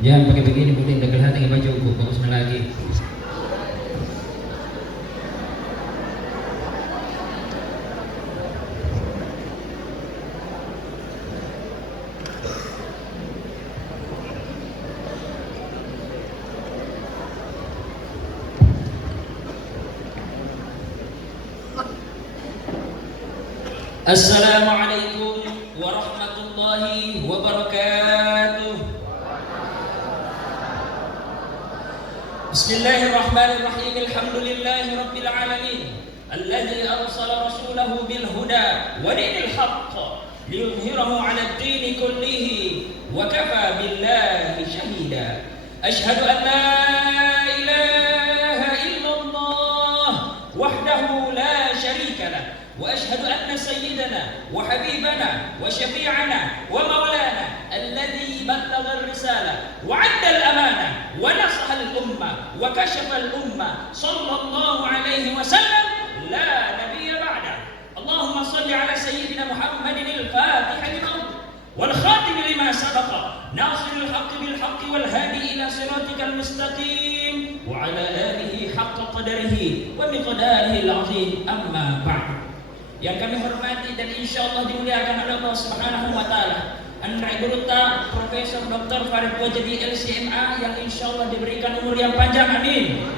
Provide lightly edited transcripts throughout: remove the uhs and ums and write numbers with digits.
Jangan pakai begini putih dekel hati baju ku bagusnya lagi. Assalamualaikum warahmatullahi wabarakatuh. Bismillahirrahmanirrahim. Alhamdulillahi rabbil alamin. Alladzi arsala rasulahu bil huda wa dinil haqq liyudhhirahu 'ala ad-din kullihi wa kafa billahi shahida. Asyhadu an la ilaha illallah wahdahu la syarika lah. وأشهد أن سيدنا وحبيبنا وشفيعنا ومولانا الذي بلغ الرسالة وعد الأمانة ونصح الأمة وكشف الأمة صلى الله عليه وسلم لا نبي بعده. اللهم صل على سيدنا محمد الفاتح لما والخاتم لما سبق ناصر الحق بالحق والهادي إلى صراطك المستقيم وعلى آله حق قدره ومقداره العظيم. أما بعد. Yang kami hormati dan insya Allah dimuliakan oleh Allah Subhanahu wa Ta'ala, Andrai Guruta Profesor Dr. Farid Wajdi LCMA, yang insya Allah diberikan umur yang panjang, amin.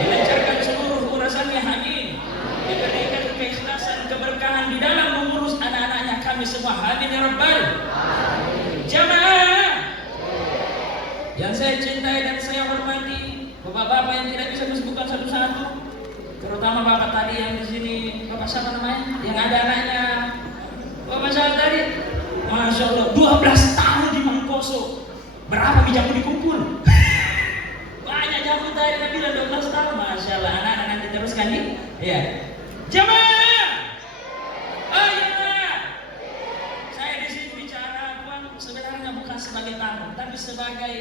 Dilancarkan seluruh urusannya, amin. Diberikan keikhlasan, keberkahan di dalam mengurus anak-anaknya kami semua, amin ya Rabbal. Jamaah yang saya cintai dan saya hormati, bapak-bapak yang tidak bisa disebutkan satu-satu, terutama bapak tadi yang di sini, bapak siapa namanya? Yang ada anaknya, bapak siapa tadi? Masya Allah, 12 tahun di Mangkoso. Berapa jamu dikumpul? Banyak jamu tadi, Nabi bilang 12 tahun. Masya Allah, anak-anak nanti teruskan nih. Ya, jamaah. Oh ya, saya di sini bicara, Tuan, sebenarnya bukan sebagai tamu, tapi sebagai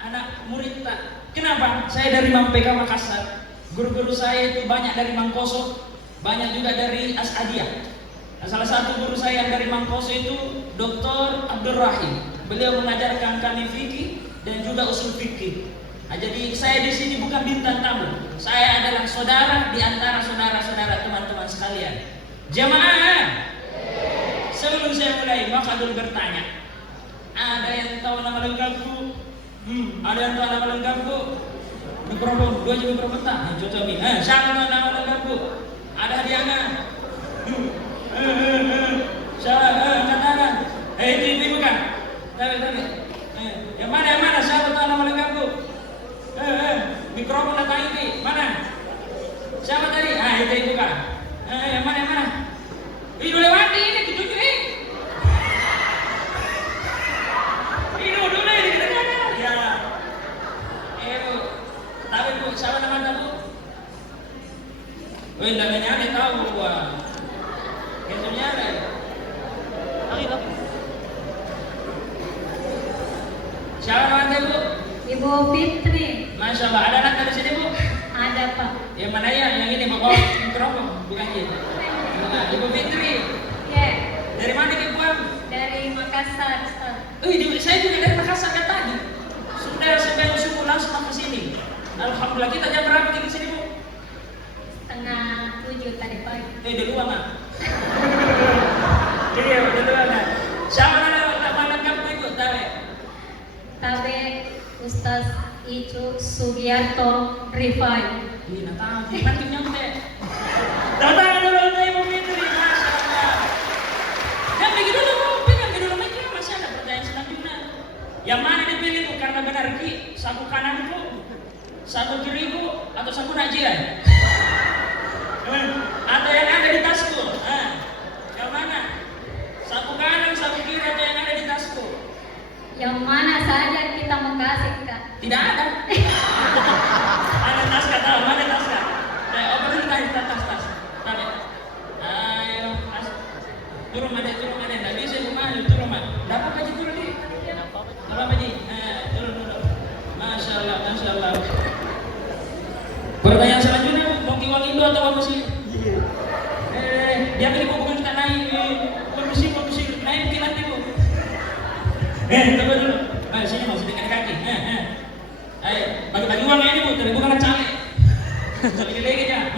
anak murid. Kenapa? Saya dari Mampeka Makassar. Guru-guru saya itu banyak dari Mangkoso, banyak juga dari Asadiyah. Nah, salah satu guru saya yang dari Mangkoso itu Dr. Abdul Rahim. Beliau mengajarkan kami fikih dan juga usul fikih. Nah, jadi saya di sini bukan bintang tamu. Saya adalah saudara di antara saudara-saudara teman-teman sekalian. Jamaah, sebelum saya mulai, maka dulu bertanya. Ada yang tahu nama lengkapku? Ada yang tahu nama lengkapku? Mikrofon, 2 jam mikrofon tak? Cocok nih. Siapa nama lengkapku? Ada hadiahnya. Siapa? Katakan. Itu bukan. Tapi. Yang mana? Siapa tahu nama lengkapku? Mikrofon datang ini. Mana? Siapa tadi? Itu bukan. Yang mana? Ini lewati ini ditunjuk ini. Ini dulu ini kita ada. Ya. Tapi Bu, siapa nama Bu? Wih, dananya ada tahu gua. Gentunya ada. Tahu. Siapa nama Bu? Ibu Fitri. Masya Allah, ada anak dari sini Bu? Ada Pak. Yang mana ya? Yang ini bawa mikrofon, bukan gitu. Ibu Fitri. Ya. Dari mana Ibu? Dari Makassar. Saya juga dari Makassar kan tadi. Sudah sampai subuh langsung ke sini. Alhamdulillah. Kita jam berapa di sini Bu? 6:30 tadi pagi. Di luar mah. Iya, di luar mah. Siapa nama lengkap Ibu? Tabe Ustaz Icu Sugiarto Rifai. Ini tahu. Nanti nyampe. Datang dulu Ibu Fitri. Masya Allah. Dan begitu dulu, pegang dulu lagi masih ada pertanyaan selanjutnya. Yang mana dipilih Bu? Karena benar Ki, saku kanan Bu, saku kiri Bu, atau saku najian? Atau yang ada di tasku? Yang mana? Saku kanan, saku kiri, atau yang ada di tasku? Yang mana saja kita mau kasih Kak? Tidak ada. Mana tas kata? Mana tas kata? Oper dulu kasih tas. Tadi. Ayo, tas. Turun mana? Tidak bisa kemana? Turun mana? Dapat aja turun di. Apa Ji? Turun dulu. Masya Allah. Pertanyaan selanjutnya, mau kiwang Indo atau apa sih? Dia pilih bukan kita naik. Permisi, naik mungkin nanti Bu. Coba dulu. Sini mau sedikit kaki. Ayo, bagi-bagi uang ini Bu, tapi bukan caleg. Lagi-laginya.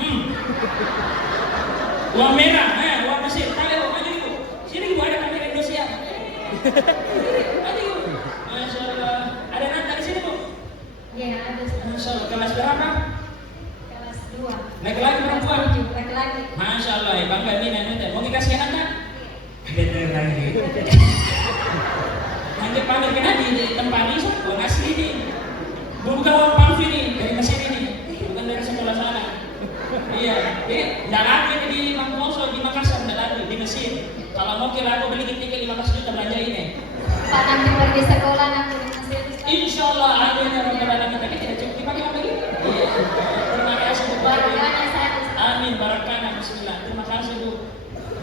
Uang merah, uang Mesir. Tahu Bu, maju Bu. Sini Bu, ada kamera Indonesia. Maju Bu. Masya Allah. Ada Nata di sini Bu? Iya, ada. Masya Allah. Kelas berapa? Kelas 2. Laki-laki perempuan? Laki-laki. Masya Allah, ya Bangga ini Nata. Mau dikasih Nata? Ada lagi. Nanti panggil kena di tempat ini, uang asli ini. Bukan uang palsu ini, dari Mesir ini. Bukan dari sekolah sana. Iya, tidak lagi di Mangkoso, di Makassar, tidak lagi di Mesir. Kalau mau kira aku beli tiket 15 juta belanja ini. Pak nanti pergi sekolah nanti di Mesir. Insya Allah ada yang orang kita tidak cukup dipakai apa lagi? Terima kasih Bu. Barakahnya saya. Amin, barakahnya Bismillah. Terima kasih Bu.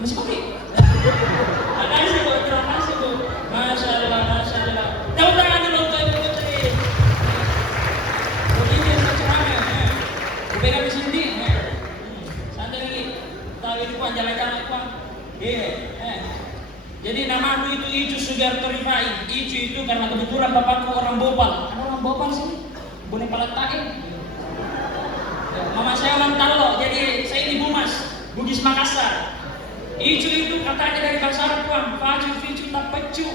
Masih pakai? Terima kasih Bu, terima kasih Bu. Masya Allah, Masya Allah. Tepuk tangan dulu untuk Ibu Putri. Begini ceramah. Pegang di sini. Santai lagi. Tahu ini Pak jalan-jalan Pak. Iya. Jadi nama aku itu Icu Sugarto Rifai. Icu itu karena kebetulan bapakku orang Bopal. Ada orang Bopal sini? Boleh palatain. Mama saya orang Talo, jadi saya di Bumas, Bugis Makassar. Icu itu katanya dari bahasa Arab Tuan, Faju, Ficu, Tapecu.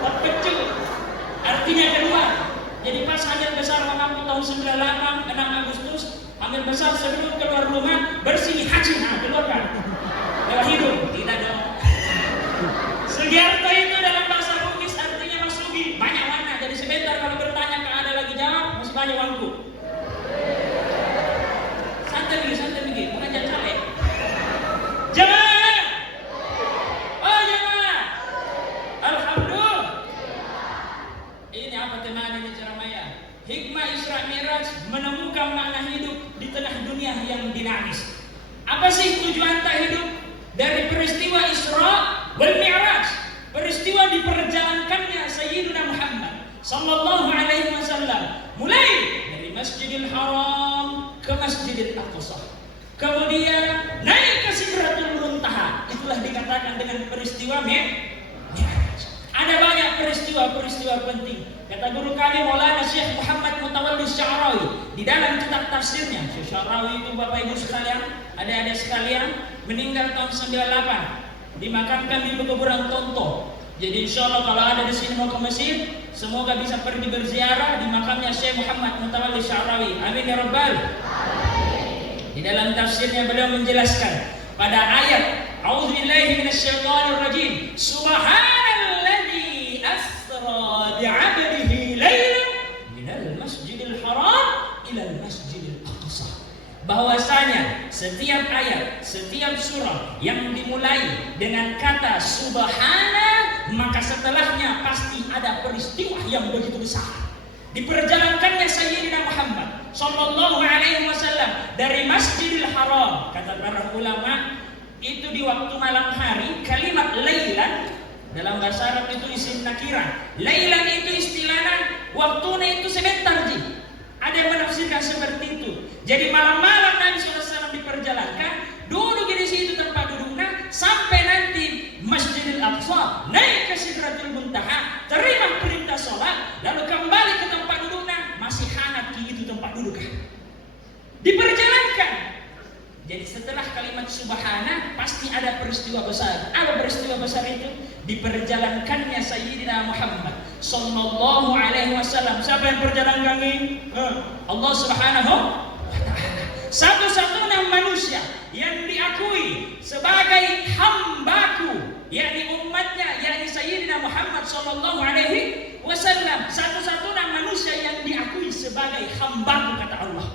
Tapecu. Artinya kedua. Jadi pas hamil besar mamaku tahun 98, 6 Agustus, hamil besar sebelum keluar rumah, bersih haji, keluarkan. Lewat hidung, tidak dong. Sugiarto itu dalam bahasa Bugis artinya Mas Sugi, banyak warna. Jadi sebentar kalau bertanya ada lagi jawab, masih banyak uangku. Santai lagi, bukan jangan capek. Jemaah! Oh jemaah! Alhamdulillah. Ini apa teman ini ceramahnya? Hikmah Isra Miraj menemukan makna hidup di tengah dunia yang dinamis. Apa sih tujuan tak hidup? Dari peristiwa Isra wal Mi'raj, peristiwa diperjalankannya Sayyidina Muhammad sallallahu alaihi wasallam, mulai dari Masjidil Haram ke Masjidil Aqsa, kemudian naik ke Sidratul Muntaha. Itulah dikatakan dengan peristiwa Mi'raj. Ada banyak peristiwa-peristiwa penting. Kata guru kami Maulana Syekh Muhammad Mutawalli Sya'rawi di dalam kitab tafsirnya. Syekh Sya'rawi itu Bapak Ibu sekalian, adik-adik sekalian, meninggal tahun 98, dimakamkan di pekuburan Tonto. Jadi insya Allah kalau ada di sini mau ke Mesir, semoga bisa pergi berziarah di makamnya Syekh Muhammad Mutawalli Sya'rawi. Amin ya Rabbal. Di dalam tafsirnya beliau menjelaskan pada ayat A'udzubillahi minasyaitonirrajim. Subhanalladzi asra bi'abdihi lailan minal masjidil haram ilal masjidil aqsa. Bahwasanya setiap ayat, setiap surah yang dimulai dengan kata subhana, maka setelahnya pasti ada peristiwa yang begitu besar. Diperjalankannya Sayyidina Muhammad sallallahu alaihi wasallam dari Masjidil Haram, kata para ulama, itu di waktu malam hari. Kalimat lailan dalam bahasa Arab itu isim nakirah. Lailan itu istilahnya waktunya itu sebentar ji. Ada yang menafsirkan seperti itu. Jadi malam-malam Nabi SAW diperjalankan, duduk di situ tempat duduknya sampai nanti Masjidil Aqsa, naik ke Sidratul Muntaha, terima perintah sholat, lalu kembali ke tempat duduknya, masih hangat itu tempat duduknya. Diperjalankan. Jadi setelah kalimat subhana pasti ada peristiwa besar. Apa peristiwa besar itu? Diperjalankannya Sayyidina Muhammad sallallahu alaihi wasallam. Siapa yang perjalankan ini? Allah Subhanahu wa taala. Satu-satunya manusia yang diakui sebagai hambaku, yakni umatnya, yakni Sayyidina Muhammad sallallahu alaihi wasallam. Satu-satunya manusia yang diakui sebagai hambaku, kata Allah.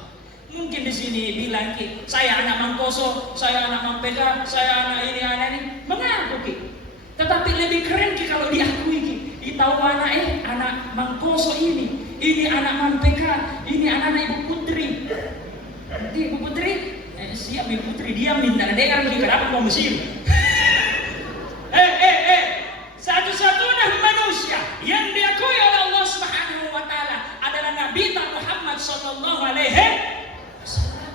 Mungkin di sini bilang ki, saya anak Mangkoso, saya anak Mampeka, saya anak ini. Mengaku ki. Tetapi lebih keren ki kalau diakui ki. Tahu anak Mangkoso ini anak Mampeka, ini anak Ibu Putri. Nanti Ibu Putri, siap Ibu Putri, diam minta dengar ki kenapa mau Mesir. Satu-satunya manusia yang diakui oleh Allah Subhanahu wa taala adalah Nabi Muhammad sallallahu alaihi wasallam.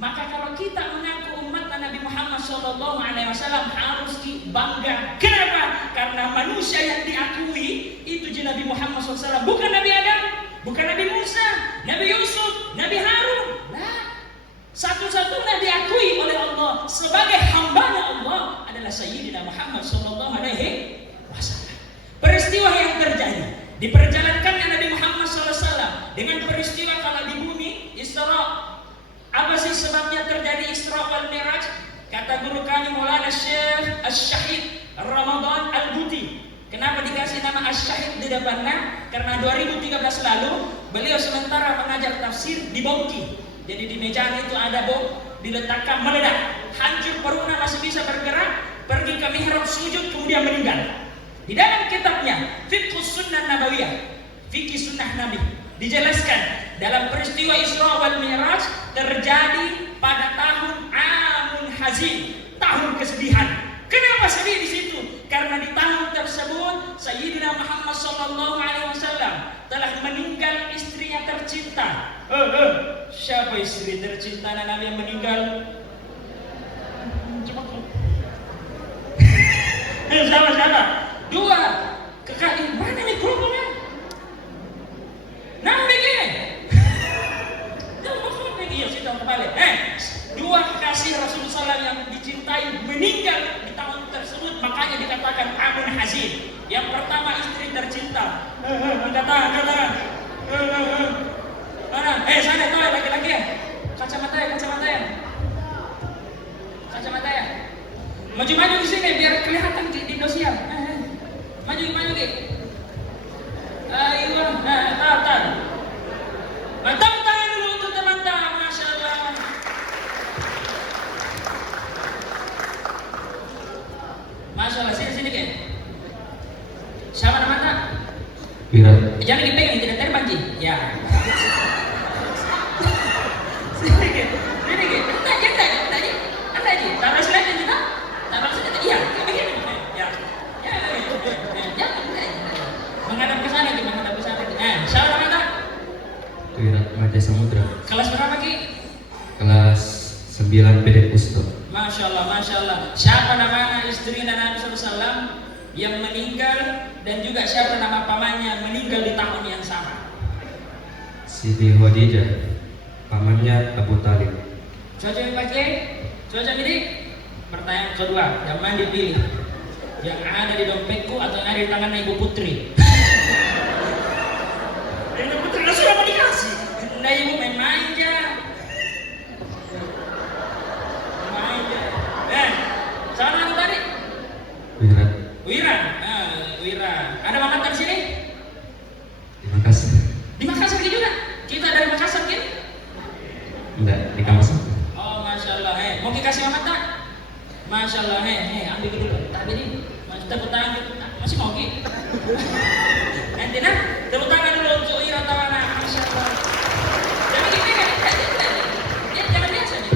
Maka kalau kita mengaku umat Nabi Muhammad sallallahu alaihi wasallam harus bangga. Kenapa? Karena manusia yang diakui itu Nabi Muhammad sallallahu SAW bukan Nabi Adam, bukan Nabi Musa, Nabi Yusuf, Nabi Harun. Nah, satu-satunya diakui oleh Allah sebagai hambanya Allah adalah Sayyidina Muhammad sallallahu alaihi wasallam. Peristiwa yang terjadi diperjalankannya Nabi Muhammad SAW dengan peristiwa kalau di bumi Isra. Apa sih sebabnya terjadi Isra wal Mi'raj? Kata guru kami Maulana Syekh Asy-Syahid Ramadan Al-Buti. Kenapa dikasih nama Asy-Syahid di depannya? Karena 2013 lalu beliau sementara mengajar tafsir di Bongki. Jadi di mejanya itu ada bom, diletakkan meledak, hancur peruna masih bisa bergerak, pergi ke mihrab sujud kemudian meninggal. Di dalam kitabnya Fiqhus Sunnah Nabawiyah, fikih sunnah Nabi, dijelaskan dalam peristiwa Isra wal Mi'raj terjadi pada tahun Amun Hazin, tahun kesedihan. Kenapa sedih di situ? Karena di tahun tersebut Sayyidina Muhammad sallallahu alaihi wasallam telah meninggal istrinya tercinta. Siapa istri tercinta Nabi yang meninggal? Siapa? Dua kekasih. Mana nih kerumunan? Nabi ke? Iya, sudah kembali. Dua kekasih Rasulullah SAW yang dicintai meninggal di tahun tersebut, makanya dikatakan Amun Hazin. Yang pertama istri tercinta. Angkat tangan. Mana? Sana tuh laki-laki ya. Kacamata ya. Maju di sini biar kelihatan di Indosiar. Maju ke. Ayo, tahan. Mantap tangan dulu untuk teman-teman, masya Allah. Masya Allah, sini ke. Siapa namanya? Wira. Jangan dipegang, tidak terbang Ji. Ya. Sini ke. Anda Ji. Taruh selatan kita. Iya. Begini. Ya. Jangan. Menghadap ke sana. Siapa namanya? Wira Maja Samudra. Kelas berapa Ki? Kelas 9 PD Pusto. Masya Allah. Siapa nama istri Nabi SAW yang meninggal dan juga siapa nama pamannya meninggal di tahun yang sama? Siti Khadijah, pamannya Abu Talib. Cocok ini? Pertanyaan kedua, yang mana dipilih? Yang ada di dompetku atau yang ada di tangan Ibu Putri? Ibu Putri sudah mau dikasih. Nah, Ibu main-main aja. Siapa nama tadi? Wira. Ada Makassar di sini? Di Makassar. Di Makassar juga? Kita dari Makassar kan? Enggak, di Kawasan. Oh, masya Allah. Mau dikasih Mama tak? Masya Allah. Ambil dulu. Tadi nih, tepuk tangan. Masih mau ki? Nanti tepuk tangan dulu untuk Wira Tawana. Masya Allah. Jangan gini kan? Jangan biasa nih.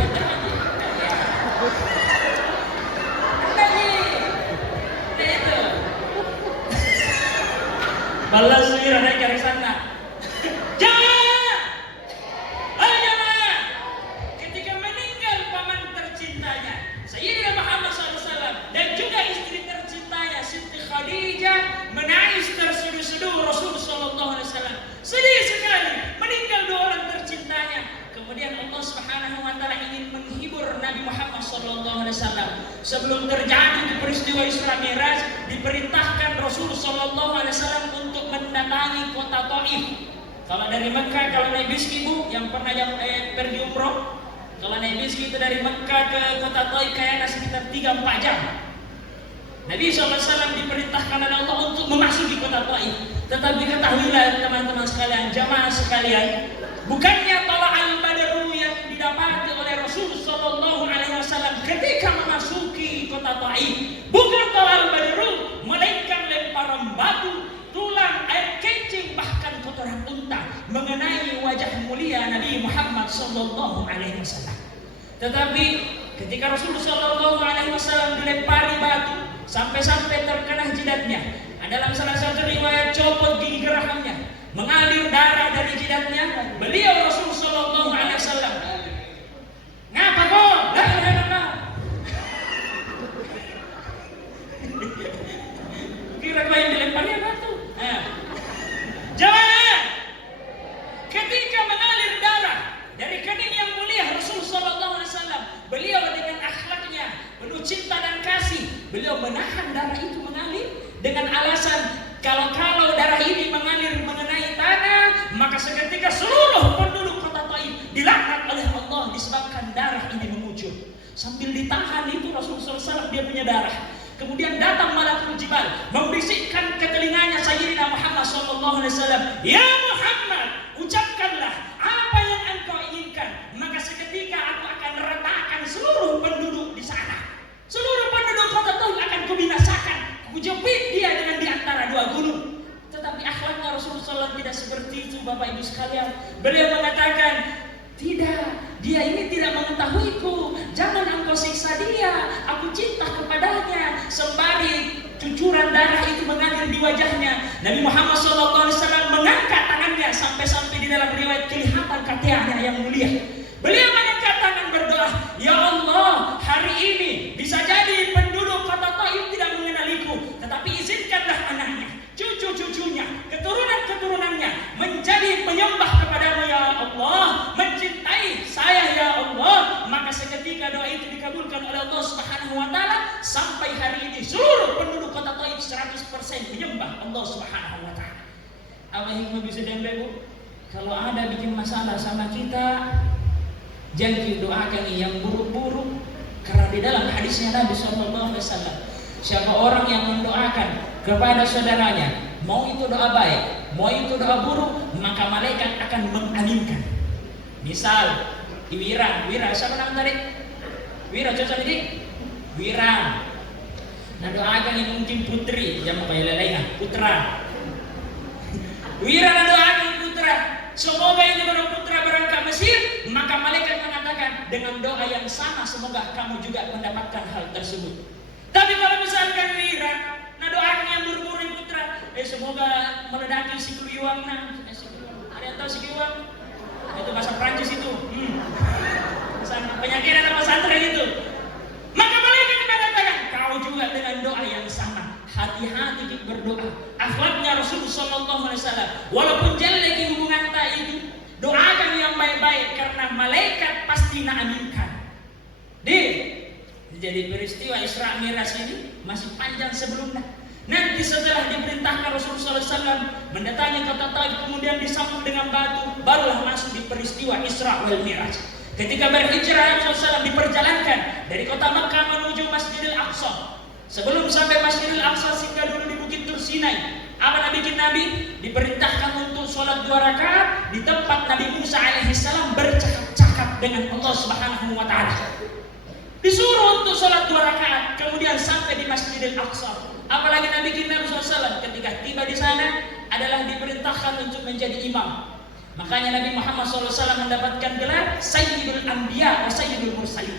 Balas Wira naik dari sana. Jangan! Ayo jangan! Ketika meninggal paman tercintanya Sayyidina Muhammad SAW dan juga istri tercintanya Siti Khadijah menangis terseduh-seduh Rasul SAW. Sedih sekali meninggal dua orang tercintanya. Kemudian Allah Subhanahu wa taala ingin menghibur Nabi Muhammad SAW. Sebelum terjadi peristiwa Isra Mi'raj, diperintahkan Rasul SAW untuk mendatangi kota Taif. Kalau dari Mekah, kalau naik bis Ibu yang pernah pergi umroh, kalau naik bis itu dari Mekah ke kota Taif kayaknya sekitar 3-4 jam. Nabi SAW diperintahkan oleh Allah untuk memasuki kota Taif. Tetapi ketahuilah teman-teman sekalian, jamaah sekalian, bukannya tala'al badru yang didapati oleh Rasul sallallahu alaihi wasallam ketika memasuki kota Taif, bukan tala'al badru, melainkan lemparan batu, tulang, air kencing, bahkan kotoran unta mengenai wajah mulia Nabi Muhammad sallallahu alaihi wasallam. Tetapi ketika Rasul sallallahu alaihi wasallam dilempari batu sampai-sampai terkena jidatnya, dalam salah satu riwayat copot gigi gerahamnya, mengalir darah dari jidatnya, beliau Rasul sallallahu alaihi wasallam, ngapa kau? Kira kau yang dilemparnya batu? Sambil ditahan itu Rasulullah SAW dia punya darah. Kemudian datang Malakul Jibal membisikkan ke telinganya Sayyidina Muhammad SAW, "Ya Muhammad, ucapkanlah apa yang engkau inginkan, maka seketika aku akan retakan seluruh penduduk di sana. Seluruh penduduk kota Taif akan kubinasakan, kujepit dia dengan di antara dua gunung." Tetapi akhlaknya Rasulullah SAW tidak seperti itu, Bapak Ibu sekalian. Beliau mengatakan, "Tidak, dia ini tidak mengetahuiku. Jangan engkau siksa dia. Aku cinta kepadanya." Sembari cucuran darah itu mengalir di wajahnya, Nabi Muhammad SAW mengangkat tangannya sampai-sampai di dalam riwayat kelihatan katiahnya yang mulia. Beliau mengangkat tangan berdoa, "Ya Allah, hari ini bisa jadi penduduk kota Taif tidak mengenaliku, tetapi izinkanlah anaknya, cucu-cucunya, keturunan-keturunannya menjadi penyembah kepadamu ya Allah, mencintai saya ya Allah." Maka seketika doa itu dikabulkan oleh Allah Subhanahu wa taala. Sampai hari ini seluruh penduduk kota Taif 100% menyembah Allah Subhanahu wa taala. Apa hikmah bisa diambil, Bu? Kalau ada bikin masalah sama kita, jangan doakan yang buruk-buruk. Karena di dalam hadisnya Nabi SAW, siapa orang yang mendoakan kepada saudaranya, mau itu doa baik, mau itu doa buruk, maka malaikat akan mengaminkan. Misal, Wira siapa nama tadi? Wira, cocok ini? Wira. Nah, doakan yang mungkin putri, jangan pakai lain, putra. Wira doakan putra, semoga ini putra berangkat Mesir, maka malaikat mengatakan dengan doa yang sama, semoga kamu juga mendapatkan hal tersebut. Tapi kalau misalkan Wira, nah doakan yang buruk-buruk putra, semoga meledaki si Kuyuang. Ada yang tahu si Kuyuang? Itu bahasa Prancis itu. Penyakit atau pesantren itu. Maka malaikat mengatakan, kau juga dengan doa yang sama. Hati-hati berdoa. Akhlaknya Rasulullah SAW. Walaupun jelek hubungan tak itu, doakan yang baik-baik karena malaikat pasti naaminkan. Jadi peristiwa Isra Mi'raj ini masih panjang sebelumnya. Nanti setelah diperintahkan Rasulullah SAW mendatangi kota Taif, kemudian disambung dengan batu, barulah masuk di peristiwa Isra wal Mi'raj. Ketika berhijrah Rasulullah SAW diperjalankan dari kota Makkah menuju Masjidil Aqsa. Sebelum sampai Masjidil Aqsa, singgah dulu di Bukit Tur Sinai. Apa Nabi diperintahkan untuk sholat 2 rakaat di tempat Nabi Musa alaihissalam bercakap-cakap dengan Allah Subhanahu wa taala. Disuruh untuk sholat 2 rakaat, kemudian sampai di Masjidil Aqsa. Apalagi Nabi SAW ketika tiba di sana adalah diperintahkan untuk menjadi imam. Makanya Nabi Muhammad SAW mendapatkan gelar Sayyidul Anbiya atau Sayyidul Mursalin,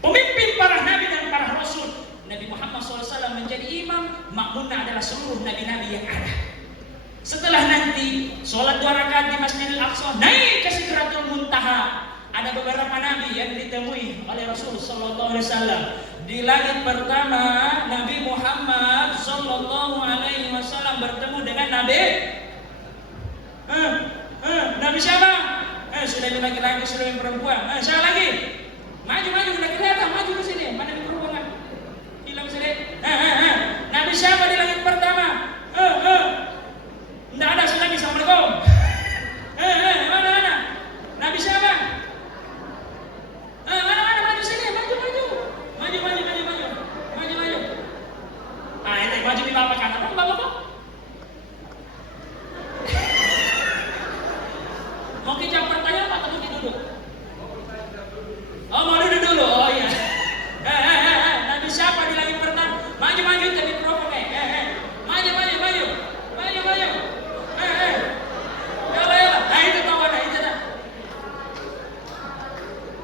pemimpin para nabi dan para rasul. Nabi Muhammad SAW menjadi imam, makmumnya adalah seluruh nabi-nabi yang ada. Setelah nanti sholat 2 rakaat di Masjidil Aqsa, naik ke Sidratul Muntaha. Ada beberapa nabi yang ditemui oleh Rasul sallallahu alaihi wasallam. Di langit pertama, Nabi Muhammad sallallahu alaihi wasallam bertemu dengan Nabi siapa? Sudah yang laki-laki, sudah yang perempuan. Siapa lagi? Maju, sudah kelihatan, maju ke sini. Mana yang perempuan? Hilang sini. Nabi siapa di langit pertama? Tidak ada lagi. Assalamualaikum. Mana? Nabi siapa? Mana maju sini, maju. Itu maju di bapak kanan, bapak. Mau kita pertanyaan apa atau duduk? Oh, mau duduk dulu. Oh iya. Nabi siapa di langit pertama? Maju tapi provok. Maju. Ya. Nah itu tahu ada itu dah.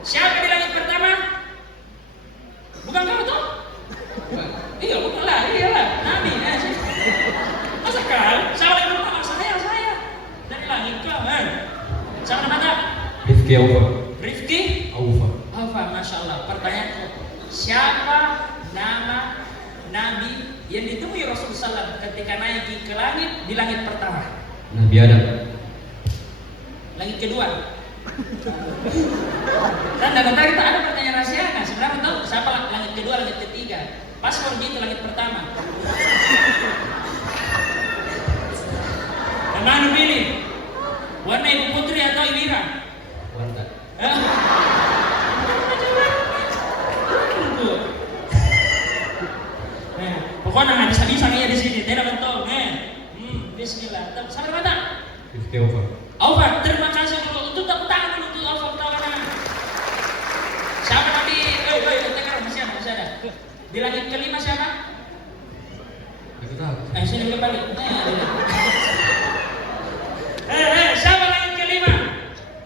Siapa di langit pertama? Bukan kamu tuh? Iya, bukanlah. Iyalah, Nabi. Masa kan? Siapa yang pertama? Saya. Dari langit kau. Siapa nama? Rifki Aufa. Rifki Aufa, Masya Allah. Pertanyaan, siapa nama Nabi yang ditemui Rasulullah SAW ketika naik ke langit di langit pertama? Nabi Adam. Langit kedua. Dan dalam tadi kita ada pertanyaan rahasia. Nah, sebenarnya tahu siapa langit kedua, langit ketiga. Pas pergi ke langit pertama. Yang mana pilih? Warna Ibu Putri atau Iwira? Wanta. Pokoknya bisa-bisa ya di sini. Tidak betul. Bismillah. Sampai mata. Rifki over. Over. Terima kasih dulu. Untuk tepuk tangan dulu untuk over tawanan. Siapa tadi? Dengar masih ada. Di langit kelima siapa? Aku tahu. Sini kembali. Siapa langit kelima?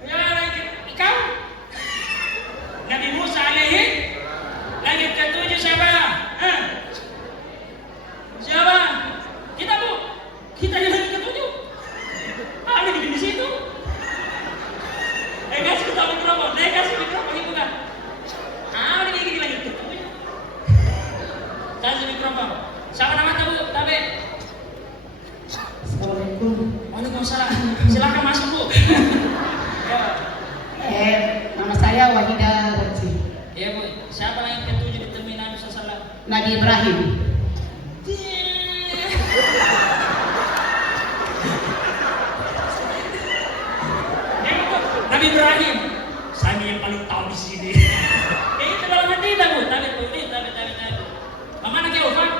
Ya, kau? Nabi Musa alaihi. Langit ketujuh siapa? Siapa? Kita bu. Kita di langit ketujuh. Ada di situ. Kasih kita mikrofon. Kasih mikrofon itu kan. Ada di langit ketujuh. Kasih mikrofon. Siapa nama tabu? Tabe. Assalamualaikum. Waalaikumsalam. Silakan masuk bu. Nama saya Wahida Ratsi. Ya bu. Siapa yang ketujuh ditemui Nabi SAW? Nabi Ibrahim. Nabi Ibrahim. Saya yang paling tahu di sini. Itu dalam hati tabu. Tabe. Mana kau Pak?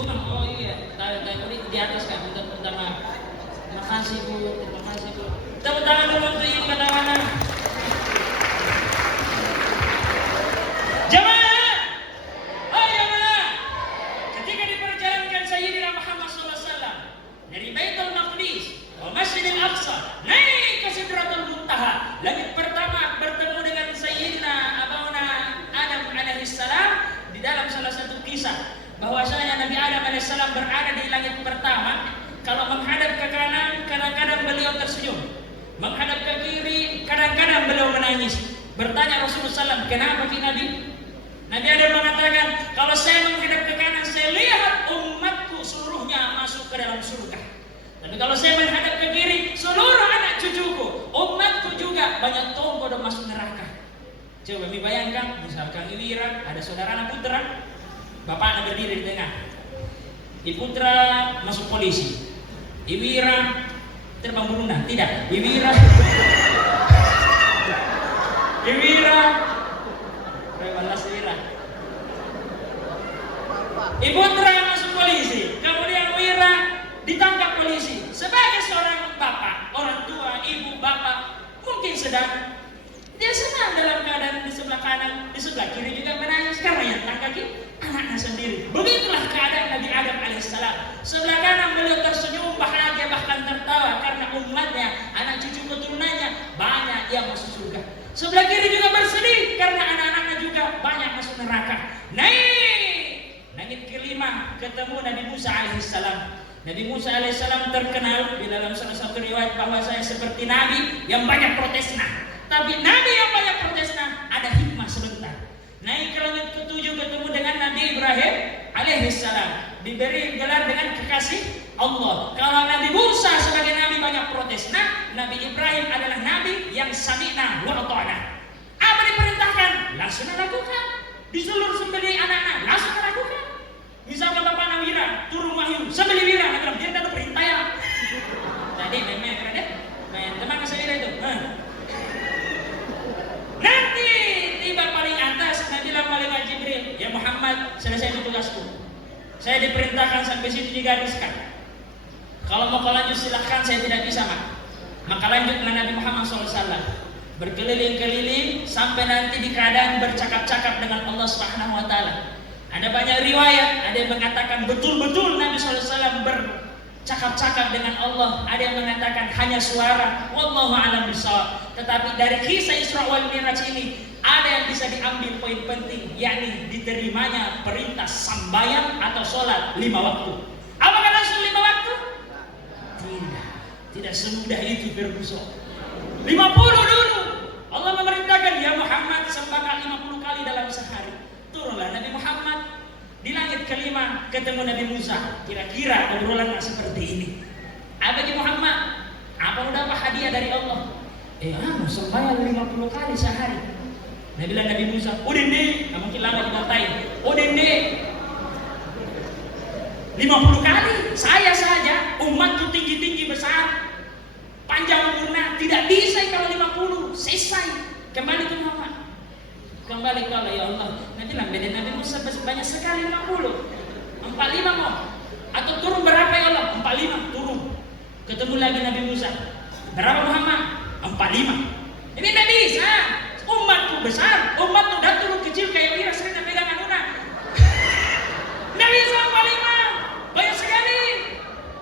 Bukan. Oh iya. Tabe di atas kan. Minta maaf. Terima kasih bu. Tepuk tangan dulu untuk ibu kata mana? Jamaah. Oh jamaah. Ketika diperjalankan Sayyidina Muhammad SAW dari Baitul Maqdis ke Masjidil Aqsa naik ke Sidratul Muntaha, langit pertama bertemu dengan Sayyidina Abuna Adam alaihissalam. Di dalam salah satu kisah bahwasanya Nabi Adam alaihissalam berada di langit pertama. Kalau menghadap ke kanan, kadang-kadang beliau tersenyum. Menghadap ke kiri, kadang-kadang beliau menangis. Bertanya Rasulullah SAW, kenapa ki Nabi? Nabi Adam mengatakan, kalau saya menghadap ke kanan, saya lihat umatku seluruhnya masuk ke dalam surga. Tapi kalau saya menghadap ke kiri, seluruh anak cucuku, umatku juga banyak tonggo dan masuk neraka. Coba bayangkan, misalkan Iwira, ada saudara anak putra, bapaknya berdiri di tengah. Putra masuk polisi. Iwira terbang bunuh, tidak. Iwira balas Iwira. Putra masuk polisi. Kemudian Wira ditangkap polisi. Sebagai seorang bapak, orang tua, ibu, bapak, mungkin sedang dia senang dalam keadaan di sebelah kanan, di sebelah kiri juga menangis karena yang tangkap anaknya sendiri. Begitulah keadaan Nabi Adam alaihissalam. Sebelah kanan beliau tersenyum, bahagia, bahkan tertawa karena umatnya, anak cucu keturunannya banyak yang masuk surga. Sebelah kiri juga bersedih karena anak-anaknya juga banyak masuk neraka. Naik langit kelima ketemu Nabi Musa alaihissalam. Nabi Musa alaihissalam terkenal di dalam salah satu riwayat bahwa saya seperti Nabi yang banyak protesnya. Tapi Nabi yang banyak protesnya ada hikmah sebentar. Naik ke langit ketujuh ketemu dengan Nabi Ibrahim alaihissalam. Diberi gelar dengan kekasih Allah. Kalau Nabi Musa sebagai Nabi banyak protesnya, Nabi Ibrahim adalah Nabi yang sami'na wa ata'na. Apa diperintahkan? Langsung lakukan. Disuruh sembelih anak-anak, langsung lakukan. Misalkan Bapak Nawira turun wahyu, sembelih Wira, dia tidak ada perintah ya. Tadi memang ada teman saya itu. Nanti tiba paling atas, Nabi bilang malaikat Jibril, ya Muhammad, selesai tugasku. Saya diperintahkan sampai situ digariskan. Kalau mau kau lanjut silahkan, saya tidak bisa maka lanjutlah Nabi Muhammad SAW berkeliling-keliling sampai nanti di keadaan bercakap-cakap dengan Allah Subhanahu Wa Taala. Ada banyak riwayat, ada yang mengatakan betul-betul Nabi SAW bercakap-cakap dengan Allah, ada yang mengatakan hanya suara, wallahu a'lam bishawab. Tetapi dari kisah Isra wal Mi'raj ini ada yang bisa diambil poin penting, yakni diterimanya perintah sembahyang atau sholat 5 waktu. Apakah langsung 5 waktu? Tidak semudah itu berbusuk. 50 dulu. Allah memerintahkan ya Muhammad sembahkan 50 kali dalam sehari. Turunlah Nabi Muhammad di langit kelima ketemu Nabi Musa. Kira-kira obrolan seperti ini. Apa di Muhammad? Apa udah hadiah dari Allah? Sembahyang 50 kali sehari. Nabi bilang Nabi Musa, udah deh, nggak mungkin lama dikatain. Udah deh, 50 kali. Saya saja umatku tinggi-tinggi besar, panjang umurnya, tidak bisa kalau 50 selesai. Kembali ke Muhammad. Kembali ke Allah, ya Allah. Nabi bilang beda Nabi Musa banyak sekali 50. 45 mau. Atau turun berapa ya Allah? 45 turun. Ketemu lagi Nabi Musa. Berapa Muhammad? 45. Ini tidak bisa. Umat tuh besar, umat tuh udah turun kecil kayak Wira sering pegang anunan. Nggak bisa 45, banyak sekali.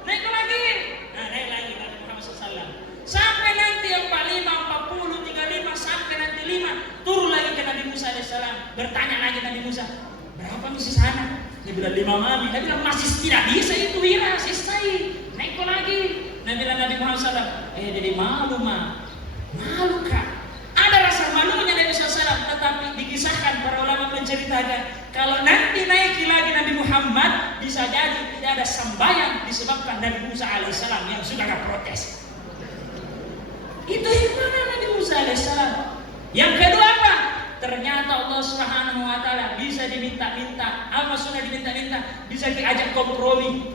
Naik lagi, nah naik lagi Nabi Muhammad SAW. Sampai nanti yang 45, 40, 35, sampai nanti 5, turun lagi ke Nabi Musa AS. Bertanya lagi Nabi Musa, berapa misi sana? Dia bilang 5 mami. Dia bilang masih tidak bisa itu Wira, selesai. Naik lagi. Nabi Muhammad SAW, jadi malu mah, malu kak. Ada rasa malunya Nabi SAW, tetapi dikisahkan para ulama menceritakan kalau nanti naik lagi Nabi Muhammad bisa jadi tidak ada sembahyang disebabkan Nabi Musa alaihissalam yang sudah protes. Itu hikmahnya Nabi Musa alaihissalam. Yang kedua apa? Ternyata Allah Subhanahu wa taala bisa diminta-minta, apa sudah diminta-minta, bisa diajak kompromi.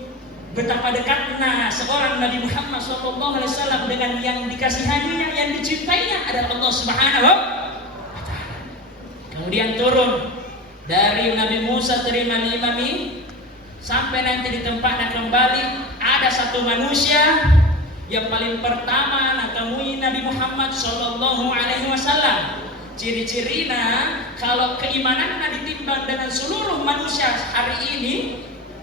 Betapa dekatnya seorang Nabi Muhammad SAW dengan yang dikasihaninya, yang dicintainya adalah Allah Subhanahu wa taala. Kemudian turun dari Nabi Musa terima 5 mie sampai nanti di tempatnya kembali ada satu manusia yang paling pertama nakamui Nabi Muhammad SAW. Ciri-cirinya kalau keimanannya ditimbang dengan seluruh manusia hari ini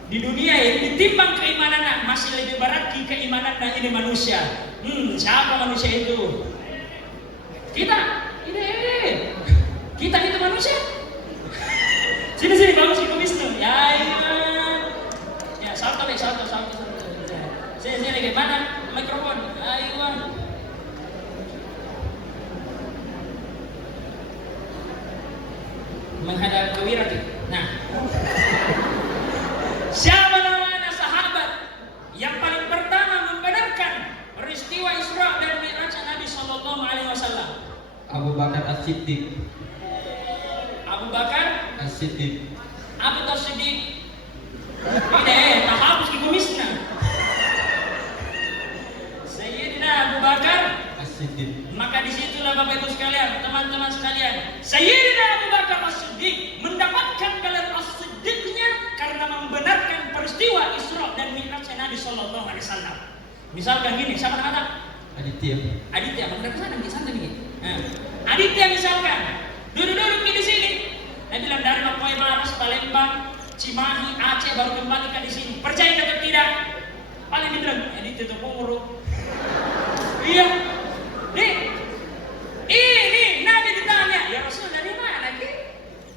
di dunia ini, ditimbang keimanannya masih lebih berat keimanannya ini manusia. Siapa manusia itu? Kita. Ini. Kita itu manusia. Sini bagus itu Wisnu. Ya, ya salto. Sini gimana? Mikrofon. Ayo. Menghadap ke Wira. Nah. Siapa namanya sahabat yang paling pertama membenarkan peristiwa Isra dan Mi'raj Nabi Sallallahu Alaihi Wasallam? Abu Bakar As-Siddiq. Abu Bakar As-Siddiq. Abu As-Siddiq. Ini tak hapus di kumisnya. Sayyidina Abu Bakar As-Siddiq. Maka disitulah Bapak Ibu sekalian, teman-teman sekalian, Sayyidina Abu Bakar As-Siddiq mendapatkan gelar As-Siddiqnya karena membenarkan peristiwa Isra dan Mi'raj Nabi Sallallahu Alaihi Wasallam. Misalkan gini, siapa nama? Aditya, benar ke sana, di sana nih. Nah, Aditya misalkan duduk di sini. Dia bilang dari Mapoi Baras, Palembang, Cimahi, Aceh baru kembali ke di sini. Percaya atau tidak? Paling dibilang Aditya itu pengurus. Iya. Ini Nabi ditanya, ya Rasul dari mana ki?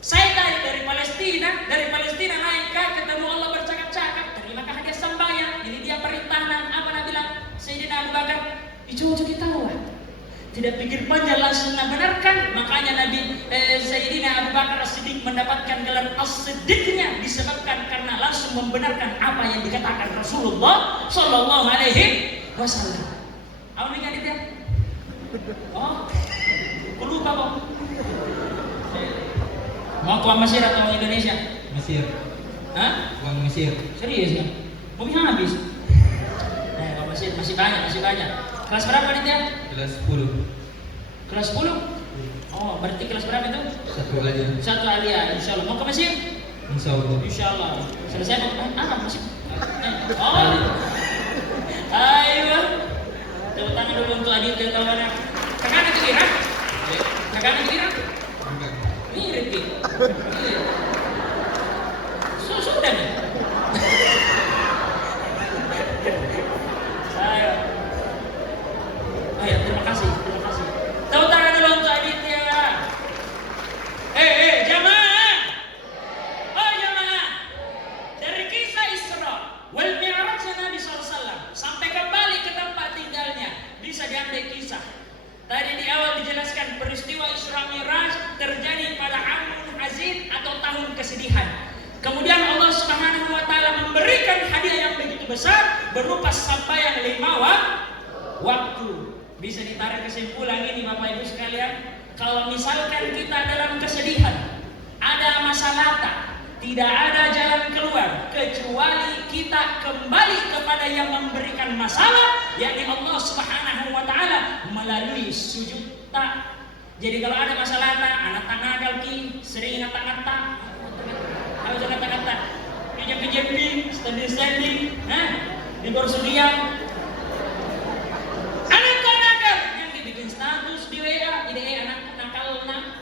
Saya dari Palestina naik ketemu Allah bercakap-cakap, terimakah hadiah sembahyang? Ini dia perintahan. Apa Nabi bilang? Sayyidina Abu Bakar, coba kita tahu. Tidak pikir panjang langsung benarkan. Makanya Nabi Sayyidina Abu Bakar As-Siddiq mendapatkan gelar As-Siddiqnya disebabkan karena langsung membenarkan apa yang dikatakan Rasulullah Sallallahu Alaihi Wasallam. Apa nih dia? Oh, aku lupa kok. Mau ke Mesir atau Indonesia? Mesir. Hah? Uang Mesir. Serius ya? Mungkin habis. Ke Mesir masih banyak. Kelas berapa dia? Kelas 10. Kelas 10? Oh, berarti kelas berapa itu? Satu aliyah, insya Allah. Mau ke Mesir? Insya Allah. Selesai apa Mesir? Oh. Ayo. Tepuk tangan dulu untuk Adit dan kawannya. Kakak itu Irak? Kakak itu Irak? Mirip gitu. Sudah nih. Ayo, terima kasih. Tepuk tangan dulu untuk Aditya. Jamaah. Oh jamaah. Dari kisah Isra wal Mi'raj Nabi SAW sampai kembali ke tempat tinggalnya bisa diambil kisah. Tadi di awal dijelaskan peristiwa Isra Mi'raj terjadi pada Amul Hazin atau tahun kesedihan. Kemudian Allah Subhanahu wa taala memberikan hadiah yang begitu besar berupa sembahyang 5 waktu. Bisa ditarik kesimpulan ini Bapak Ibu sekalian, kalau misalkan kita dalam kesedihan, ada masalah, tidak ada jalan keluar kecuali kita kembali kepada yang memberikan masalah, yakni Allah Subhanahu wa taala melalui sujud tak. Jadi kalau ada masalah anak tanggal ki sering ngata-ngata. Harus ngata-ngata. PJP, standing, di Borsudian. Anak nakal yang dibikin status di WA, ide anak nakalna.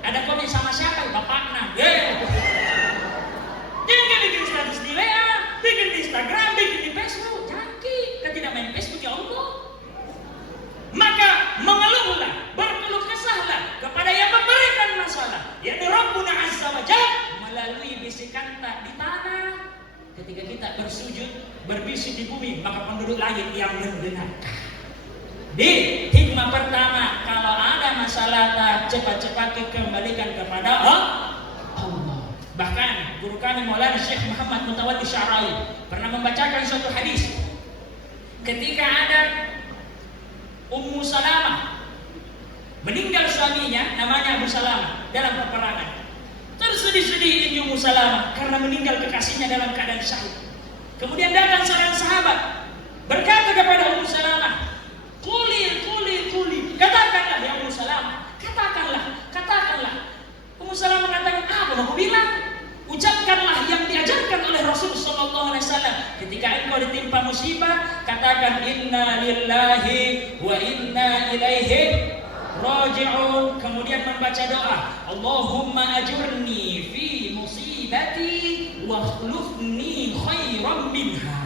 Ada komen sama siapa? Bapakna. Jangan bikin status di WA, bikin di Instagram, bikin di Facebook. Jaki, kita tidak main Facebook ya Allah. Maka mengeluhlah, berkeluh kesahlah kepada yang memberikan masalah, yakni Rabbuna Azza wa Jalla, melalui bisikan tak di tanah. Ketika kita bersujud, berbisik di bumi, maka penduduk langit yang mendengarkan. Di hikmah pertama, kalau ada masalah tak cepat-cepat dikembalikan kepada Allah. Bahkan guru kami Maulana Syekh Muhammad Mutawalli Sya'rawi pernah membacakan suatu hadis. Ketika ada Ummu Salamah meninggal suaminya, namanya Abu Salamah, dalam peperangan. Tersedih-sedih Ummu Salamah karena meninggal kekasihnya dalam keadaan syahid. Kemudian datang seorang sahabat berkata kepada Ummu Salamah, Kuli, katakanlah ya Ummu Salamah, katakanlah. Ummu Salamah mengatakan, apa mau bilang? Ucapkanlah yang diajarkan oleh Rasul sallallahu alaihi wasallam. Ketika engkau ditimpa musibah, katakan inna lillahi wa inna ilaihi raji'un. Kemudian membaca doa, Allahumma ajurni fi musibati wa akhlifni khairan minha.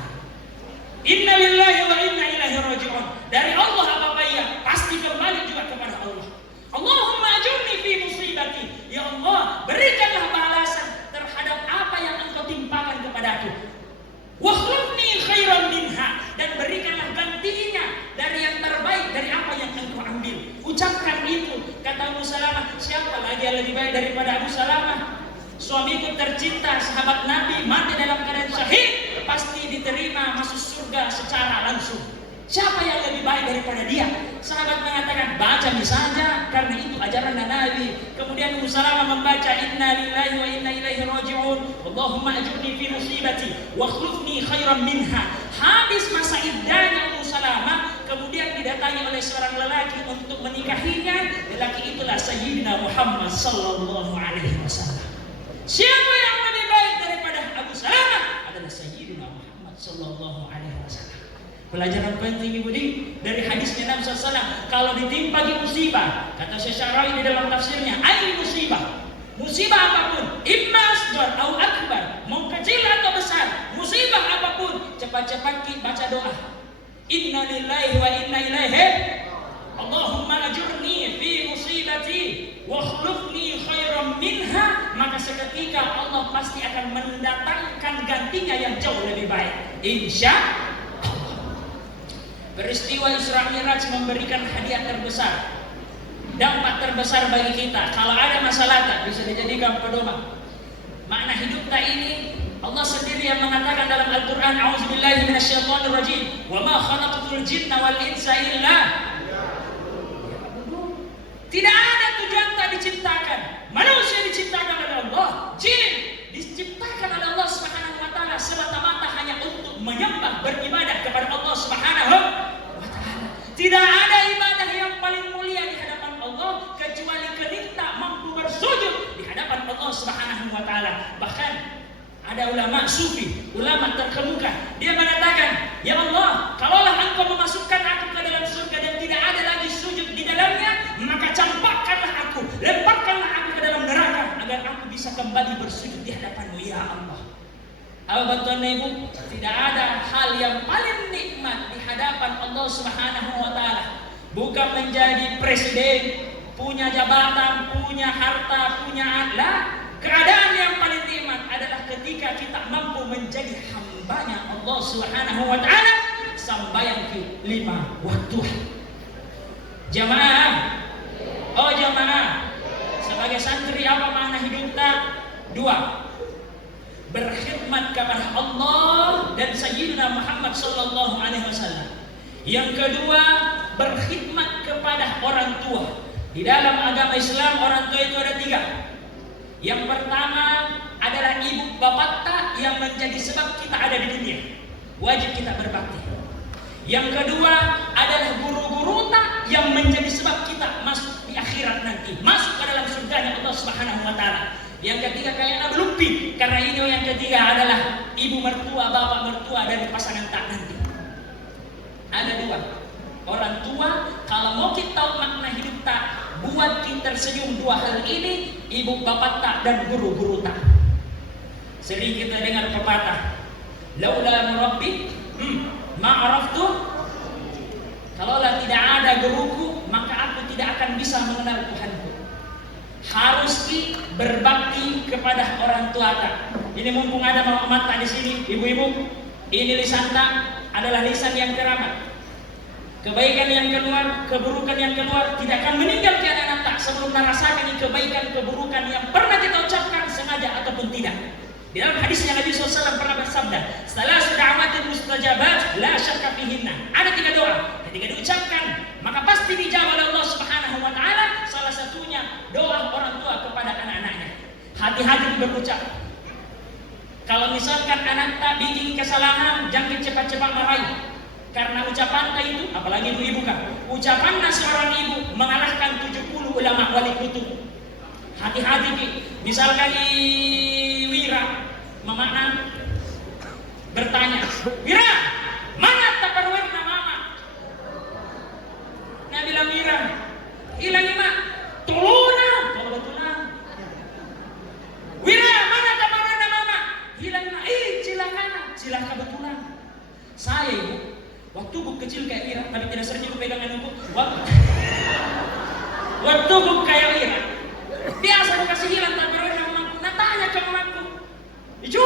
Inna lillahi wa inna ilaihi raji'un. Dari Allah apa yang pasti kembali juga kepada Allah. Allahumma ajurni fi musibati. Ya Allah, berikanlah balasan terhadap apa yang engkau timpakan kepadaku. Wa akhlifni khairan minha, dan berikanlah gantinya dari yang terbaik dari apa yang engkau ambil. Ucapkan itu. Kata Abu Salamah, siapa lagi yang lebih baik daripada Abu Salamah? Suamiku tercinta, sahabat Nabi, mati dalam keadaan syahid, pasti diterima masuk surga secara langsung. Siapa yang lebih baik daripada dia? Sahabat mengatakan, baca saja karena itu ajaran Nabi. Kemudian Ummu Salamah membaca inna lillahi wa inna ilaihi raji'un. Allahumma ajurni fi musibati wa akhlifni khairan minha. Habis masa iddahnya Ummu Salamah, kemudian didatangi oleh seorang lelaki untuk menikahinya. Lelaki itulah Sayyidina Muhammad sallallahu alaihi wasallam. Siapa yang lebih baik daripada Abu Salamah? Adalah Sayyidina Muhammad sallallahu alaihi wasallam. Pelajaran penting ibu dari hadisnya Nabi SAW. Kalau ditimpa di musibah, kata Syekh Sya'rawi di dalam tafsirnya, ai musibah apapun, imma asghar atau akbar, mau kecil atau besar, musibah apapun, cepat-cepat baca doa. Inna lillahi wa inna ilaihi. Allahumma ajurni fi musibati wa akhlifni khairan minha. Maka seketika Allah pasti akan mendatangkan gantinya yang jauh lebih baik, insya. Peristiwa Isra Mi'raj memberikan hadiah terbesar, dampak terbesar bagi kita. Kalau ada masalah tak bisa dijadikan pedoman. Makna hidup tak ini Allah sendiri yang mengatakan dalam Al-Quran, A'udzubillahi minasyaitonirrajim, wa ma khalaqtul jinna wal insa illa. Tidak ada tujuan tak diciptakan. Manusia diciptakan oleh Allah, jin diciptakan oleh Allah Subhanahu wa taala semata-mata hanya untuk menyembah, beribadah kepada Allah Subhanahu wa taala. Tidak ada ibadah yang paling mulia di hadapan Allah kecuali kita mampu bersujud di hadapan Allah Subhanahu wa taala. Bahkan ada ulama sufi, ulama terkemuka, dia mengatakan, ya Allah, kalaulah engkau memasukkan aku ke dalam surga dan tidak ada lagi sujud di dalamnya, maka campakkanlah aku, lemparkanlah aku ke dalam neraka agar aku bisa kembali bersujud di hadapan-Mu ya Allah. Abang Ibu, tidak ada hal yang paling nikmat di hadapan Allah Subhanahu wa taala bukan menjadi presiden, punya jabatan, punya harta, punya anak. Keadaan yang paling nikmat adalah ketika kita mampu menjadi hambanya Allah Subhanahu wa taala sembahyang 5 waktu. Jamaah, oh jamaah, sebagai santri apa makna hidup kita? 2. Berkhidmat kepada Allah dan Sayyidina Muhammad sallallahu alaihi wasallam. Yang kedua, berkhidmat kepada orang tua. Di dalam agama Islam orang tua itu ada 3. Yang pertama adalah ibu bapak tak yang menjadi sebab kita ada di dunia, wajib kita berbakti. Yang kedua adalah guru-guru tak yang menjadi sebab kita masuk di akhirat nanti, masuk ke dalam surganya Allah Subhanahu wa taala. Yang ketiga kayaknya belum pi, karena ini yang ketiga adalah ibu mertua, bapak mertua dari pasangan tak nanti. Ada dua orang tua. Kalau mau kita tahu makna hidup tak, buat kita tersenyum dua hal ini, ibu bapak tak dan guru-guru tak. Sering kita dengar pepatah, laula murabbi ma'araftu, kalaulah tidak ada guruku maka aku tidak akan bisa mengenal Tuhanku. Harus berbakti kepada orang tua tak. Ini mumpung ada mama tak di sini, ibu-ibu, ini lisan tak adalah lisan yang keramat. Kebaikan yang keluar, keburukan yang keluar tidak akan meninggalkan anak tak sebelum merasakan kebaikan keburukan yang pernah kita ucapkan sengaja ataupun tidak. Di dalam hadisnya Nabi SAW pernah bersabda, "Salah da'awatin mustajabat la syakka fihinna." Ada 3 doa, ketika diucapkan maka pasti dijawab oleh Allah Subhanahu wa taala. Salah satunya doa orang tua kepada anak-anaknya. Hati-hati berucap. Kalau misalkan anak tak bikin kesalahan, jangan cepat-cepat marahi. Karena ucapan itu, apalagi ibu-ibu kan, ucapan seorang ibu mengalahkan 70 ulama wali kutub. Hati-hati. Misalkan Wira, mama bertanya, "Wira, mana taparwenna mama?" Nah bilang Wira, "Hilang mak, tolona." Kalau betulan. "Wira, mana taparwenna mama?" "Hilang mak." Cilaka betulan. Saya ibu, waktu bu kecil kayak Wira, tapi tidak sering ibu pegang ibuku. Waktu bu kayak Wira, biasa bu kasih hilang taparwenna mamaku. Nah tanya ke mamaku, "Ijo,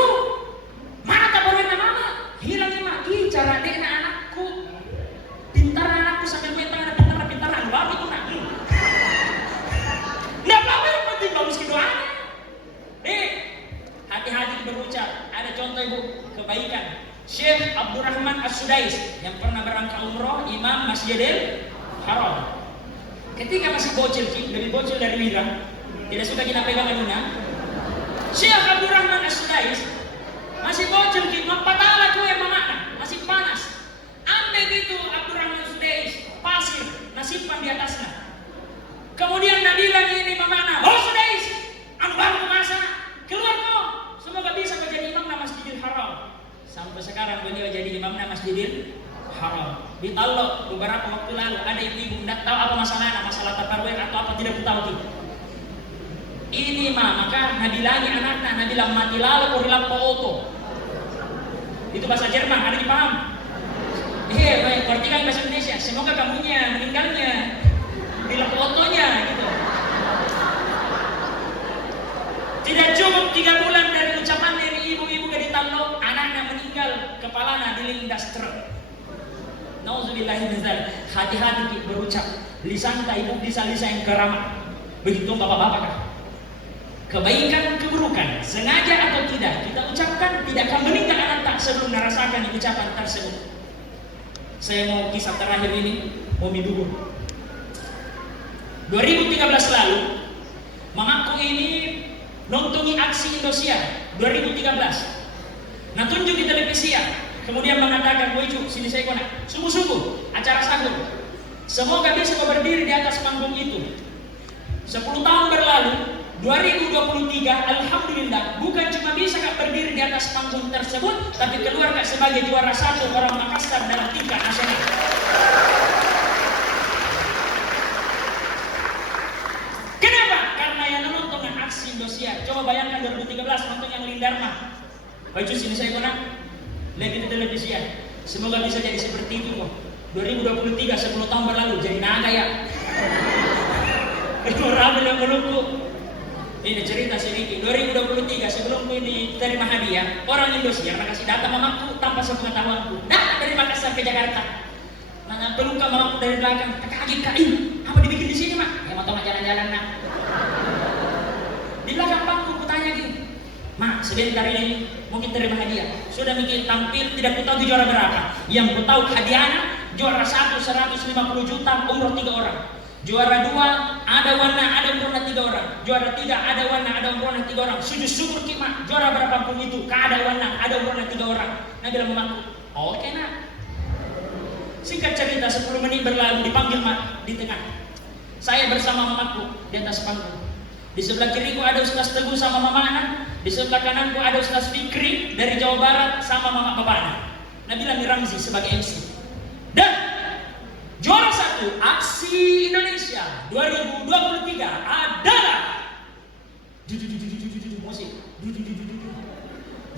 mana taparwenna mama?" "Hilang mak." Cara dia anakku, pintar anakku sambil main tangan pintar baru itu nak. Nggak apa-apa, yang penting bagus doanya. Hati-hati berucap. Ada contoh ibu kebaikan. Syekh Abdurrahman As-Sudais yang pernah berangkat umroh, Imam Masjidil Haram. Ketika masih bocil, lebih bocil dari Wira, tidak suka kita pegang anunya. Syekh Abdurrahman As-Sudais masih bocil, mempatala kue mamana, masih panas. Ambil itu Abdurrahman As-Sudais, pasir, nasipan di atasnya. Kemudian Nabila ini mamana, "Oh Sudais, anu baru masa, keluar kau, semoga bisa menjadi imam Masjidil Haram." Sampai sekarang beliau jadi imam Masjidil Haram. Ditolak beberapa waktu lalu ada ibu-ibu tidak tahu apa masalah taparwen atau apa tidak tahu gitu. Ini maka nabilangi anaknya, nabilang mati lalu kurilang auto. Itu bahasa Jerman, ada dipaham? Perhatikan bahasa Indonesia. Semoga kamunya meninggalnya bilang fotonya gitu. Tidak cukup 3 bulan dari ucapan dari ibu-ibu ke ditolak, anaknya meninggal, kepalanya dilindas truk. Nauzubillahi min dzalik. Hati-hati berucap. Lisan tak ibu bisa lisan yang keramat. Begitu bapak-bapak kan? Kebaikan keburukan sengaja atau tidak kita ucapkan tidak akan meninggal anak tak sebelum merasakan ucapan tersebut. Saya mau kisah terakhir ini, Umi Dubur. 2013 lalu, mamaku ini nontongi aksi Indosiar 2013. Nah tunjuk di televisi ya. Kemudian mengatakan, "Woicu, sini saya kona. Sungguh-sungguh acara sanggup. Semoga bisa berdiri di atas panggung itu." 10 tahun berlalu, 2023, alhamdulillah, bukan cuma bisa berdiri di atas panggung tersebut, tapi keluar sebagai juara 1 orang Makassar dalam tingkat nasional. Kenapa? Karena yang nonton aksi Indosiar. Coba bayangkan 2013 nonton yang Lindarma. Baju sini saya kona. Lihat di televisi ya. Semoga bisa jadi seperti itu kok. 2023, 10 tahun berlalu jadi naga ya. Kedua yang melukuk. Ini cerita sedikit. 2023 sebelum ini terima hadiah, orang Indosiar kasih data mamaku tanpa sepengetahuanku. Nah dari Makassar ke Jakarta. Nanya pelukan mamaku dari belakang. Kaget kak, apa dibikin di sini mak? Ya mau tengah jalan-jalan nak. Di belakang pangku kutanya gini, "Mak, sebentar ini mungkin terima hadiah. Sudah mikir tampil, tidak kutahu juara berapa. Yang kutahu hadiahnya juara 1 150 juta, umroh 3 orang. Juara 2 ada warna, ada umrohnya 3 orang. Juara 3 ada warna, ada umrohnya 3 orang. Sujud syukur mak, juara berapapun itu, ada warna, ada umrohnya 3 orang. Nah bilang mamaku, "Oke nak." Singkat cerita 10 menit berlalu dipanggil mak di tengah. Saya bersama mamaku di atas panggung. Di sebelah kiriku ada Ustaz Teguh sama Mama Ana. Di sebelah kananku ada Ustaz Fikri dari Jawa Barat sama Mama Bapak Ana. Nabila Miramzi sebagai MC. Dan juara 1 Aksi Indonesia 2023 adalah musik.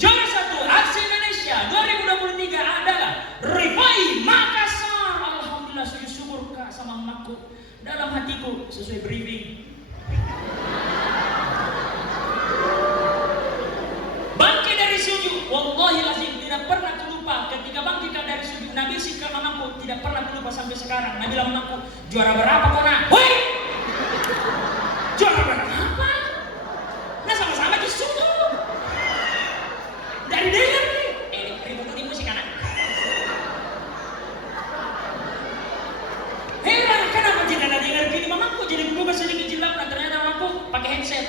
Juara 1 Aksi Indonesia 2023 adalah Rifai Makassar. Alhamdulillah, sujud syukur Kak sama emakku. Dalam hatiku sesuai briefing. Bangkit dari sujud, wallahi lazim tidak pernah lupa ketika bangkit dari sujud. Nabi sih ke mamaku tidak pernah lupa sampai sekarang. Nabi bilang mamaku, juara berapa kau nak? Woi, juara berapa? Nah sama-sama di sujud. Dari dengar nih, ribut di musik anak. Heran kenapa tidak ada dengar gini mamaku jadi berubah sedikit jilbab. Nah ternyata mamaku pakai headset.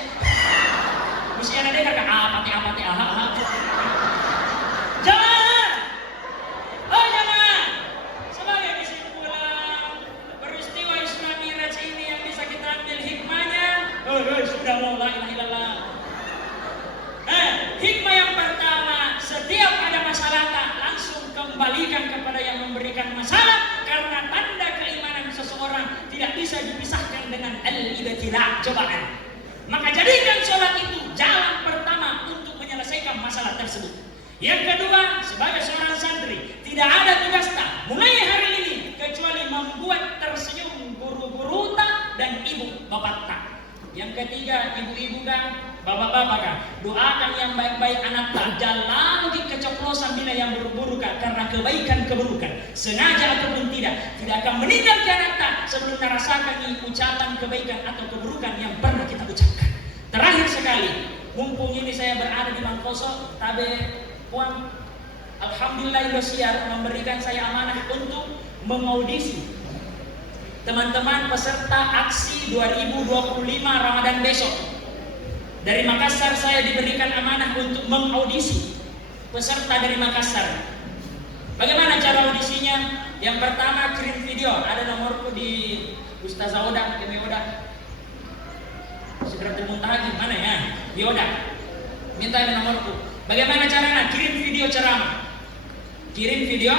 Mesti ada dengar kan? Pati, aha. Jangan! Oh jangan! Sebagai kesimpulan peristiwa Isra Miraj ini yang bisa kita ambil hikmahnya. Sudah mau la ilaha illallah. Hikmah yang pertama, setiap ada masalah langsung kembalikan kepada yang memberikan masalah, karena tanda keimanan seseorang tidak bisa dipisahkan dengan al-ibtila, cobaan. Maka jadikan sholat itu jalan pertama untuk menyelesaikan masalah tersebut. Yang kedua, sebagai seorang santri, tidak ada tugas tak mulai hari ini kecuali membuat tersenyum guru-guru tak dan ibu bapak tak. Yang ketiga, ibu-ibu kan, bapak-bapak kan, doakan yang baik-baik anak tak, jangan lagi keceplosan bila yang buruk-buruk kan, karena kebaikan keburukan sengaja ataupun tidak akan meninggalkan anak tak sebelum merasakan ucapan kebaikan atau keburukan yang pernah kita ucapkan. Terakhir sekali, mumpung ini saya berada di Mangkoso, tabe puan, alhamdulillah Indosiar memberikan saya amanah untuk mengaudisi teman-teman peserta aksi 2025 Ramadan besok. Dari Makassar saya diberikan amanah untuk mengaudisi peserta dari Makassar. Bagaimana cara audisinya? Yang pertama, kirim video. Ada nomorku di Ustazah Oda, Kemi Oda. Segera termuntah gimana ya? Di Oda. Minta nomorku. Bagaimana caranya? Kirim video ceramah. Kirim video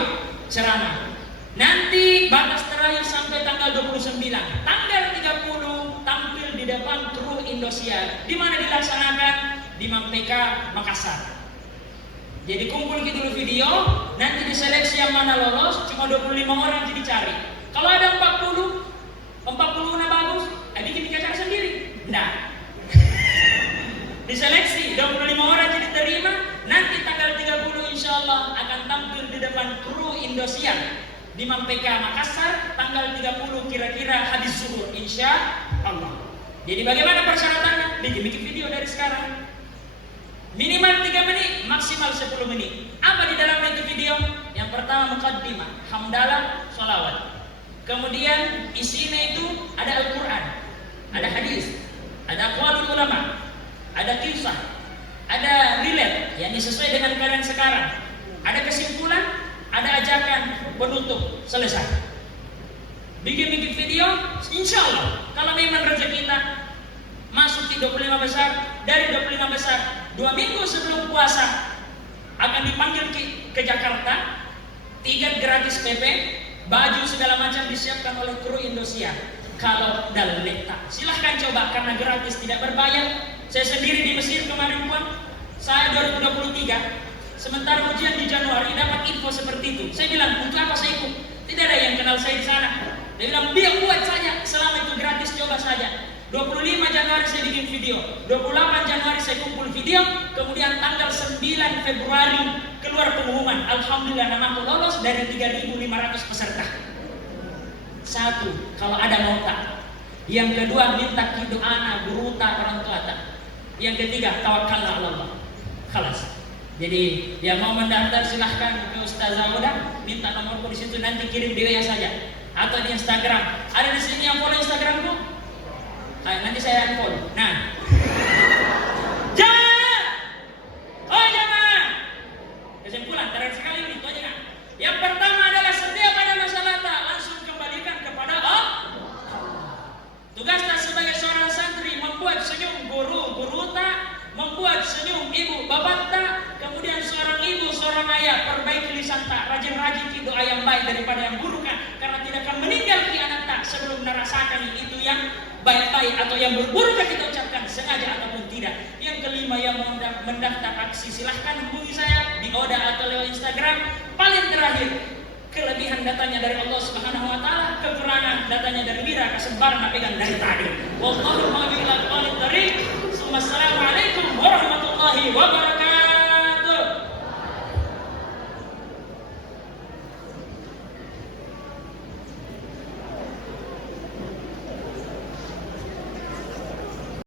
ceramah. Nanti batas terakhir sampai tanggal 29. Tanggal 30 tampil di depan kru Indosiar. Di mana dilaksanakan? Di Mampeka, Makassar. Jadi kumpul gitu dulu video, nanti diseleksi yang mana lolos, cuma 25 orang jadi cari. Kalau ada 40 nah bagus, bikin acara sendiri. Nah. Diseleksi 25 orang jadi terima, nanti tanggal 30 insya Allah akan tampil di depan kru Indosiar di Mampeka, Makassar, tanggal 30 kira-kira habis zuhur insya Allah. Jadi bagaimana persyaratannya? Bikin video dari sekarang. Minimal 3 menit, maksimal 10 menit. Apa di dalam itu video? Yang pertama muqaddimah, hamdalah, sholawat. Kemudian isinya itu ada Al-Quran, ada hadis, ada aqwalul ulama, ada kisah, ada relate, yang sesuai dengan keadaan sekarang. Ada kesimpulan, ada ajakan, penutup, selesai. Bikin video, insya Allah kalau memang rezeki kita masuk di 25 besar, dari 25 besar 2 minggu sebelum puasa akan dipanggil ke Jakarta, tiket gratis PP, baju segala macam disiapkan oleh kru Indosiar. Kalau dalam letak, silahkan coba karena gratis, tidak berbayar. Saya sendiri di Mesir kemarin pun, saya 2023, sementara ujian di Januari dapat info seperti itu. Saya bilang, untuk apa saya ikut? Tidak ada yang kenal saya di sana. Dia bilang, biar buat saja, selama itu gratis, coba saja. 25 Januari saya bikin video, 28 Januari saya kumpul video, kemudian tanggal 9 Februari keluar pengumuman. Alhamdulillah namaku lolos dari 3.500 peserta. Satu, kalau ada nota. Yang kedua, minta doa guru tak orang tua tak. Yang ketiga, tawakkalna Allah. Khalas. Jadi yang mau mendaftar silahkan ke Ustazah Oda, minta nomorku di situ, nanti kirim di WA saja atau di Instagram. Ada di sini yang follow Instagramku? Nanti saya follow. Nah, jangan. Oh jangan. Kesimpulan terakhir sekali ini itu aja kan. Yang pertama adalah setiap ada masalah tak langsung kembalikan kepada Allah. Tugas tak sebagai seorang santri membuat senyum usahakan itu yang baik-baik atau yang buruk kita ucapkan sengaja ataupun tidak. Yang kelima, yang mendaftar aksi silahkan hubungi saya di Oda atau lewat Instagram. Paling terakhir, kelebihan datanya dari Allah Subhanahu wa taala, kekurangan datanya dari Mira, kesebaran pegang dari tadi. Wallahu a'lam bishawab. Wassalamualaikum warahmatullahi wabarakatuh.